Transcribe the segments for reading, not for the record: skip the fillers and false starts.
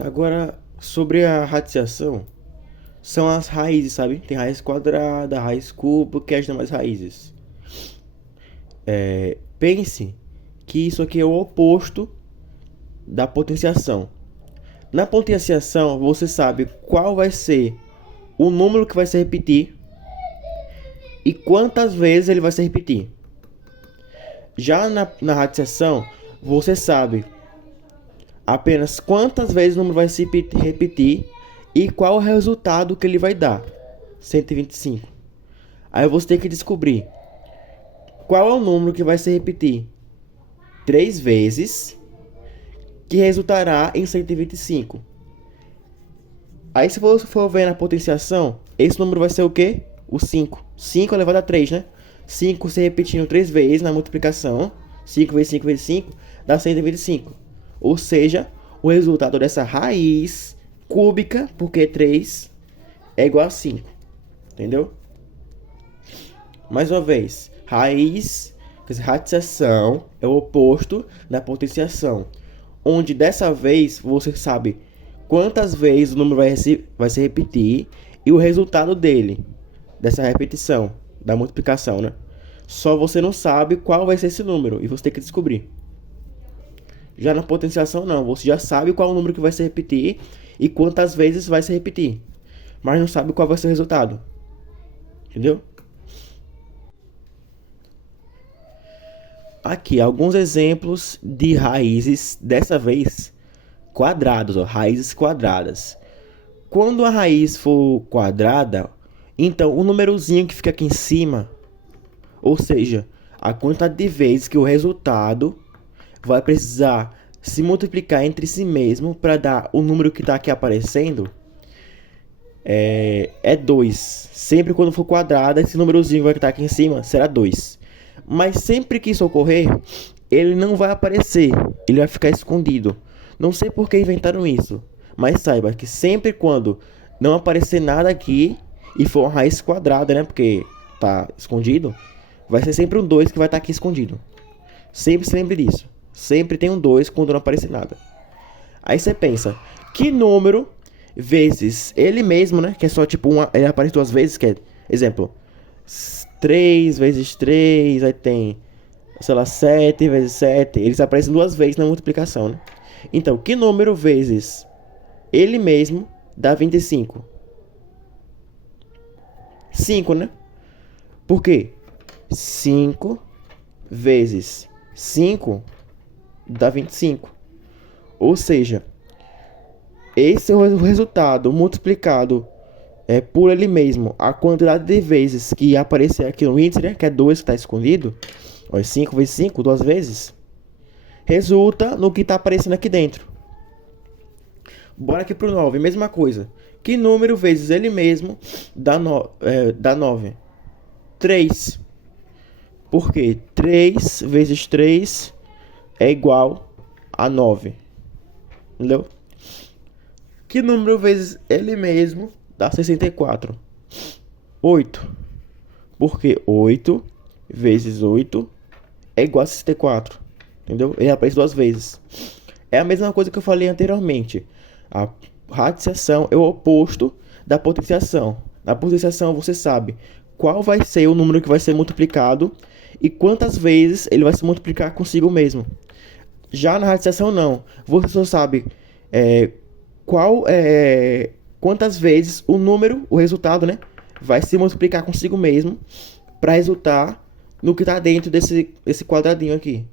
Agora, sobre a radiciação, são as raízes, sabe? Tem raiz quadrada, raiz cúbica e as demais raízes. Pense que isso aqui é o oposto da potenciação. Na potenciação, você sabe qual vai ser o número que vai se repetir e quantas vezes ele vai se repetir. Já na radiciação, você sabe apenas quantas vezes o número vai se repetir e qual o resultado que ele vai dar. 125. Aí você tem que descobrir qual é o número que vai se repetir 3 vezes, que resultará em 125. Aí se você for ver na potenciação, esse número vai ser o quê? O 5. 5 elevado a 3, né? 5 se repetindo 3 vezes na multiplicação. 5 vezes 5 vezes 5 dá 125. Ou seja, o resultado dessa raiz cúbica, porque 3 é igual a 5. Entendeu? Mais uma vez, raiz, quer dizer, radiciação é o oposto da potenciação. Onde dessa vez você sabe quantas vezes o número vai se repetir e o resultado dele, dessa repetição, da multiplicação, né? Só você não sabe qual vai ser esse número e você tem que descobrir. Já na potenciação não, você já sabe qual é o número que vai se repetir e quantas vezes vai se repetir, mas não sabe qual vai ser o resultado. Entendeu? Aqui alguns exemplos de raízes, dessa vez quadrados, ó, raízes quadradas. Quando a raiz for quadrada, então o númerozinho que fica aqui em cima, ou seja, a quantidade de vezes que o resultado vai precisar se multiplicar entre si mesmo para dar o número que está aqui aparecendo, é 2. Sempre quando for quadrada, esse númerozinho que vai estar aqui em cima será 2. Mas sempre que isso ocorrer, ele não vai aparecer, ele vai ficar escondido. Não sei por que inventaram isso, mas saiba que sempre quando não aparecer nada aqui e for uma raiz quadrada, né, porque tá escondido, vai ser sempre um 2 que vai estar aqui escondido. Sempre se lembre disso. Sempre tem um 2 quando não aparecer nada. Aí você pensa, que número vezes ele mesmo, né, que é só tipo ele aparece 2 vezes, que é, exemplo, 3 vezes 3, aí tem, sei lá, 7 vezes 7, eles aparecem 2 vezes na multiplicação, né? Então, que número vezes ele mesmo dá 25? 5, né? Por quê? 5 vezes 5 dá 25. Ou seja, esse é o resultado multiplicado por ele mesmo. A quantidade de vezes que aparecer aqui no índice, né, que é 2 que está escondido, 5 vezes 5, 2 vezes, resulta no que está aparecendo aqui dentro. Bora aqui pro 9, mesma coisa. Que número vezes ele mesmo dá 9? 3. Porque 3 vezes 3 é igual a 9. Entendeu? Que número vezes ele mesmo dá 64? 8. Porque 8 vezes 8 é igual a 64. Entendeu? Ele aparece 2 vezes. É a mesma coisa que eu falei anteriormente. A radiciação é o oposto da potenciação. Na potenciação você sabe qual vai ser o número que vai ser multiplicado e quantas vezes ele vai se multiplicar consigo mesmo. Já na radiciação não. Você só sabe quantas vezes o número, o resultado, né, vai se multiplicar consigo mesmo para resultar no que está dentro desse quadradinho aqui.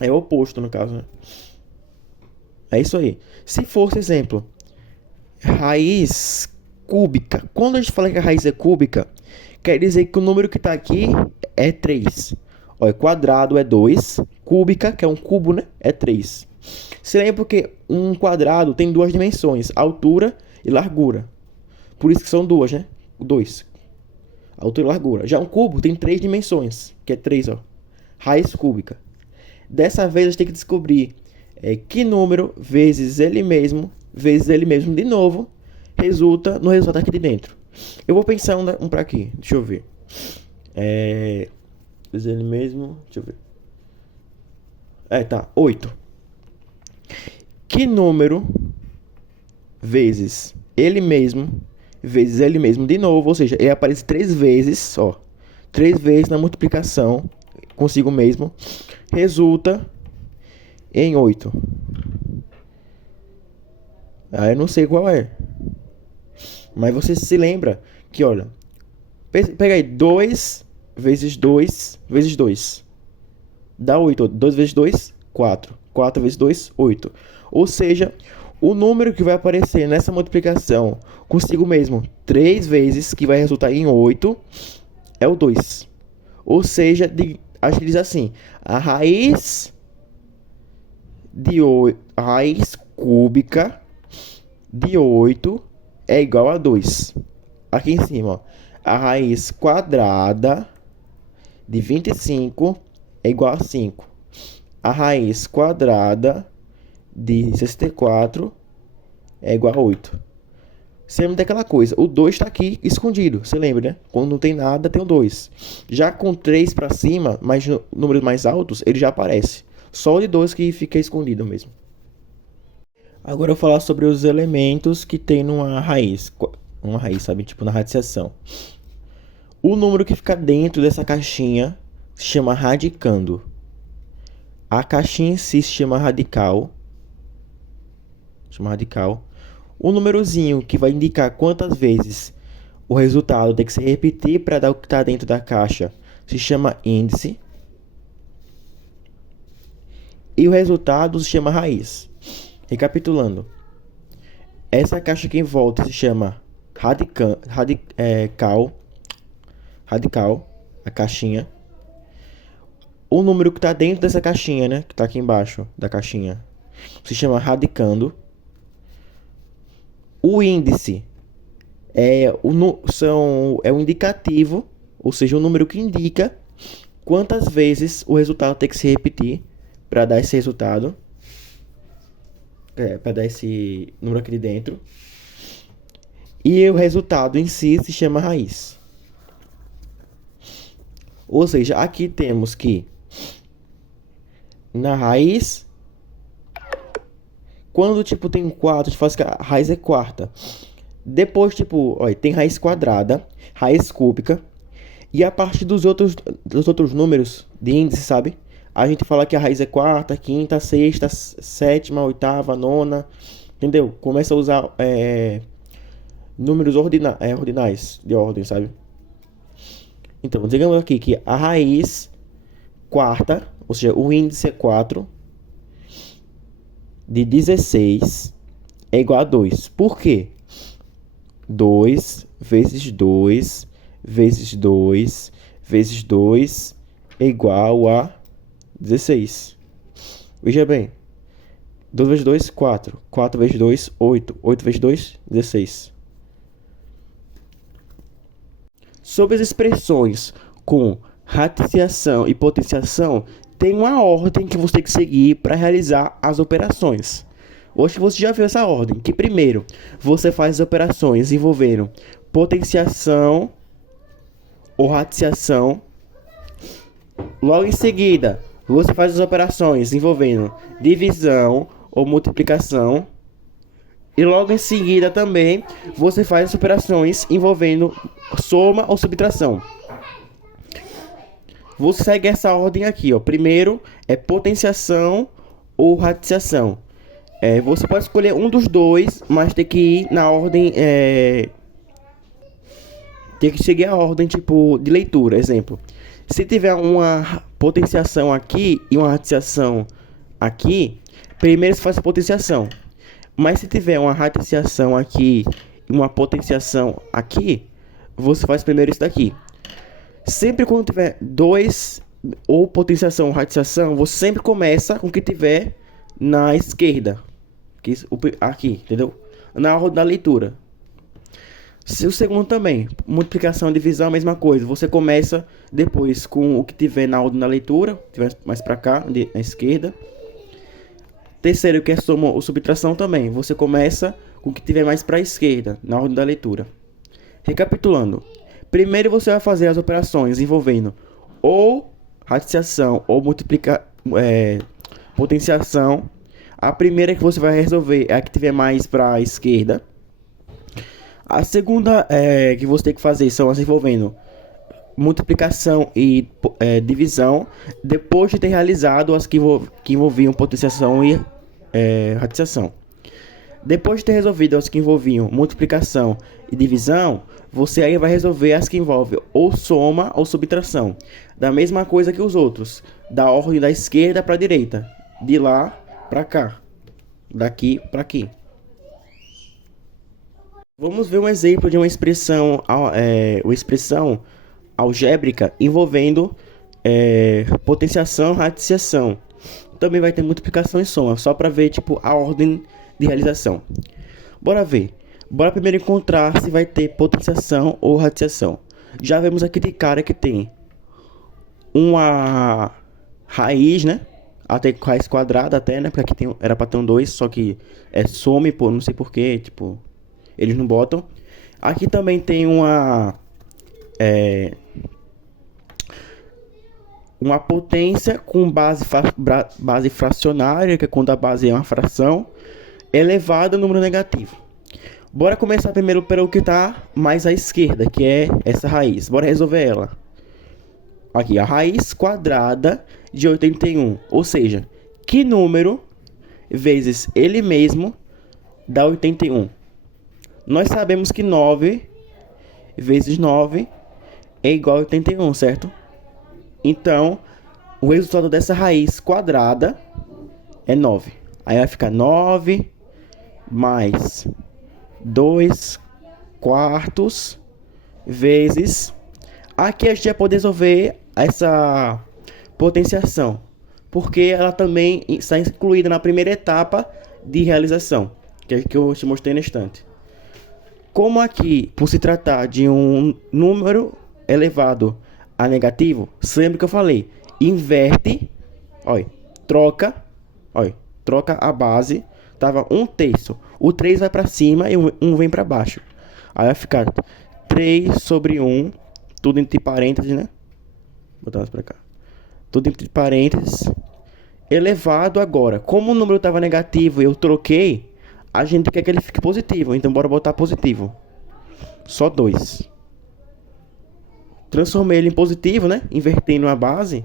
É o oposto, no caso, né? É isso aí. Se fosse, exemplo, raiz cúbica. Quando a gente fala que a raiz é cúbica, quer dizer que o número que está aqui é 3. Olha, quadrado é 2. Cúbica, que é um cubo, né? É 3. Se lembra porque um quadrado tem 2 dimensões, altura e largura. Por isso que são 2, né? 2. Altura e largura. Já um cubo tem 3 dimensões, que é 3, ó. Raiz cúbica. Dessa vez a gente tem que descobrir que número vezes ele mesmo de novo resulta no resultado aqui de dentro. Eu vou pensar um para aqui. Deixa eu ver. Vezes ele mesmo. Deixa eu ver. Tá. 8. Que número vezes ele mesmo, vezes ele mesmo de novo, ou seja, ele aparece 3 vezes, ó, 3 vezes na multiplicação consigo mesmo, resulta em 8. Aí eu não sei qual é. Mas você se lembra que, olha, pega aí 2 vezes 2 vezes 2. Dá 8. 2 vezes 2, 4. 4 vezes 2, 8. Ou seja, o número que vai aparecer nessa multiplicação consigo mesmo 3 vezes, que vai resultar em 8, é o 2. Ou seja, a gente diz assim, a raiz de 8, a raiz cúbica de 8 é igual a 2. Aqui em cima, ó, a raiz quadrada de 25 é igual a 5. A raiz quadrada de 64 é igual a 8. Você lembra daquela coisa, o 2 está aqui escondido, você lembra, né? Quando não tem nada, tem o 2. Já com 3 para cima, mas números mais altos, ele já aparece. Só o de 2 que fica escondido mesmo. Agora eu vou falar sobre os elementos que tem numa raiz. Uma raiz, sabe? Tipo na radiciação. O número que fica dentro dessa caixinha se chama radicando. A caixinha em si se chama radical. O númerozinho que vai indicar quantas vezes o resultado tem que se repetir para dar o que está dentro da caixa se chama índice. E o resultado se chama raiz. Recapitulando, essa caixa aqui em volta se chama radical, a caixinha. O número que está dentro dessa caixinha, né, que está aqui embaixo da caixinha, se chama radicando. O índice é o indicativo, ou seja, o número que indica quantas vezes o resultado tem que se repetir para dar esse resultado. Para dar esse número aqui de dentro. E o resultado em si se chama raiz. Ou seja, aqui temos que na raiz, quando tipo tem 4, a gente faz que a raiz é quarta. Depois, tipo, olha, tem raiz quadrada, raiz cúbica. E a partir dos outros números de índice, sabe? A gente fala que a raiz é quarta, quinta, sexta, sétima, oitava, nona. Entendeu? Começa a usar números ordinais de ordem, sabe? Então, digamos aqui que a raiz quarta, ou seja, o índice é 4, de 16 é igual a 2. Por quê? 2 vezes 2 vezes 2 vezes 2 é igual a 16. Veja bem. 2 vezes 2, 4. 4 vezes 2, 8. 8 vezes 2, 16. Sobre as expressões com radiciação e potenciação, tem uma ordem que você tem que seguir para realizar as operações. Hoje você já viu essa ordem, que primeiro você faz as operações envolvendo potenciação ou radiciação. Logo em seguida, você faz as operações envolvendo divisão ou multiplicação. E logo em seguida também, você faz as operações envolvendo soma ou subtração. Você segue essa ordem aqui, ó. Primeiro é potenciação ou radiciação. Você pode escolher um dos dois, mas tem que ir na ordem... Tem que seguir a ordem, tipo, de leitura. Exemplo. Se tiver uma potenciação aqui e uma radiciação aqui, primeiro você faz a potenciação. Mas se tiver uma radiciação aqui e uma potenciação aqui, você faz primeiro isso daqui. Sempre quando tiver dois, ou potenciação ou radiciação, você sempre começa com o que tiver na esquerda. Aqui, entendeu? Na ordem da leitura. O segundo também, multiplicação e divisão, a mesma coisa. Você começa depois com o que tiver na ordem da leitura, tiver mais para cá, na esquerda. Terceiro, que é soma ou subtração também. Você começa com o que tiver mais para a esquerda, na ordem da leitura. Recapitulando. Primeiro você vai fazer as operações envolvendo ou radiciação ou potenciação. A primeira que você vai resolver é a que tiver mais para a esquerda. A segunda que você tem que fazer são as envolvendo multiplicação e divisão, depois de ter realizado as que envolviam potenciação e radiciação. Depois de ter resolvido as que envolviam multiplicação e divisão, você aí vai resolver as que envolvem ou soma ou subtração. Da mesma coisa que os outros, da ordem da esquerda para a direita, de lá para cá, daqui para aqui. Vamos ver um exemplo de uma expressão algébrica envolvendo potenciação e radiciação. Também vai ter multiplicação e soma, só para ver tipo a ordem de realização. Bora ver. Bora primeiro encontrar se vai ter potenciação ou radiciação. Já vemos aqui de cara que tem uma raiz, né? Até raiz quadrada até, né? Porque aqui era para ter um 2, só que some, pô, não sei porquê, tipo, eles não botam. Aqui também tem uma potência com base fracionária, que é quando a base é uma fração, elevada ao número negativo. Bora começar primeiro pelo que está mais à esquerda, que é essa raiz. Bora resolver ela. Aqui, a raiz quadrada de 81. Ou seja, que número vezes ele mesmo dá 81? Nós sabemos que 9 vezes 9 é igual a 81, certo? Então, o resultado dessa raiz quadrada é 9. Aí vai ficar 9 mais 2 quartos vezes... Aqui a gente já pode resolver essa potenciação, porque ela também está incluída na primeira etapa de realização, que é que eu te mostrei na estante. Como aqui, por se tratar de um número elevado a negativo, lembra que eu falei? Inverte, olha, troca a base, tava 1/3. O 3 vai para cima e 1 vem para baixo. Aí vai ficar 3 sobre 1, tudo entre parênteses, né? Vou botar mais para cá. Tudo entre parênteses, elevado agora. Como o número estava negativo e eu troquei, a gente quer que ele fique positivo, então bora botar positivo. Só 2. Transformei ele em positivo, né? Invertendo a base.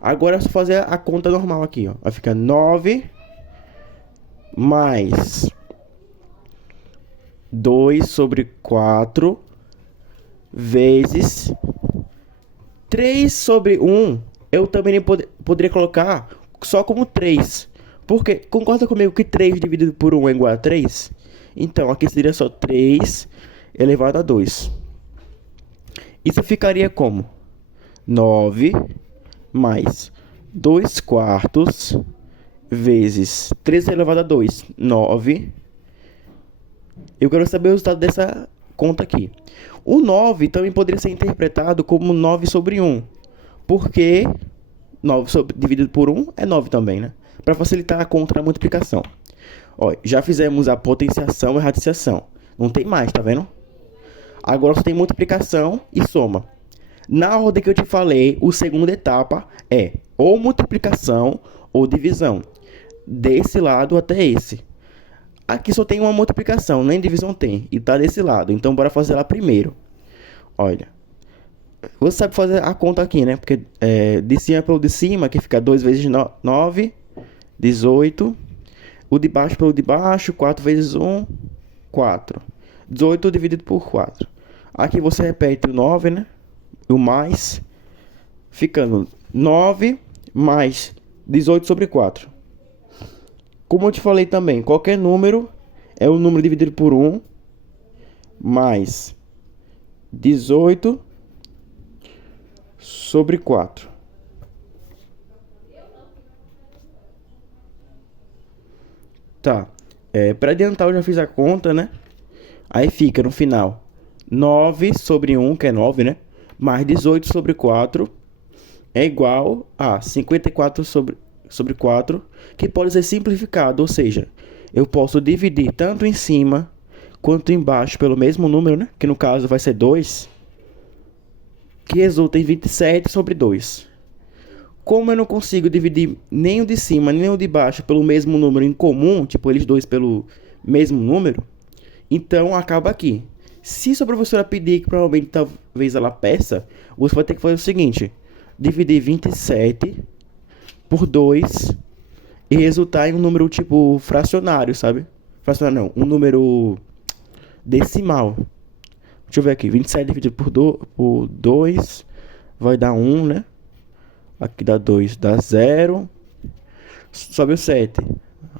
Agora é só fazer a conta normal aqui, ó. Vai ficar 9 mais 2 sobre 4 vezes 3 sobre 1. Eu também poderia colocar só como 3. Porque, concorda comigo que 3 dividido por 1 é igual a 3? Então, aqui seria só 3 elevado a 2. Isso ficaria como 9 mais 2 quartos vezes 3 elevado a 2, 9. Eu quero saber o resultado dessa conta aqui. O 9 também poderia ser interpretado como 9 sobre 1. Porque 9 dividido por 1 é 9 também, né? Para facilitar a conta da multiplicação. Ó, já fizemos a potenciação e a radiciação. Não tem mais, tá vendo? Agora só tem multiplicação e soma. Na ordem que eu te falei, a segunda etapa é ou multiplicação ou divisão. Desse lado até esse. Aqui só tem uma multiplicação, nem divisão tem. E tá desse lado. Então bora fazer ela primeiro. Olha. Você sabe fazer a conta aqui, né? Porque de cima pelo de cima, que fica 2 vezes 9, 18. O de baixo pelo de baixo, 4 vezes 1, 4. 18 dividido por 4. Aqui você repete o 9, né? O mais. Ficando 9 mais 18 sobre 4. Como eu te falei também, qualquer número é um número dividido por 1 mais 18 sobre 4. Tá. Para adiantar, eu já fiz a conta, né? Aí fica no final 9 sobre 1, que é 9, né? Mais 18 sobre 4 é igual a 54 sobre 4, que pode ser simplificado, ou seja, eu posso dividir tanto em cima quanto embaixo pelo mesmo número, né? Que no caso vai ser 2, que resulta em 27 sobre 2. Como eu não consigo dividir nem o de cima nem o de baixo pelo mesmo número em comum, tipo eles dois pelo mesmo número, então acaba aqui. Se sua professora pedir que provavelmente talvez ela peça, você vai ter que fazer o seguinte: dividir 27 por 2 e resultar em um número tipo fracionário, sabe? Fracionário não, um número decimal. Deixa eu ver aqui, 27 dividido por 2 vai dar 1, né? Aqui dá 2, dá 0. Sobe o 7.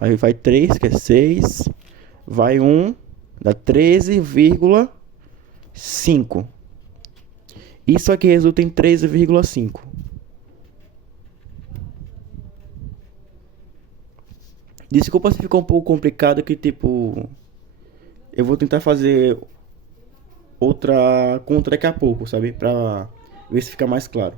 Aí vai 3, que é 6. Vai 1, dá 13,5. Isso aqui resulta em 13,5. Desculpa se ficou um pouco complicado que tipo, eu vou tentar fazer outra conta daqui a pouco, sabe? Pra ver se fica mais claro.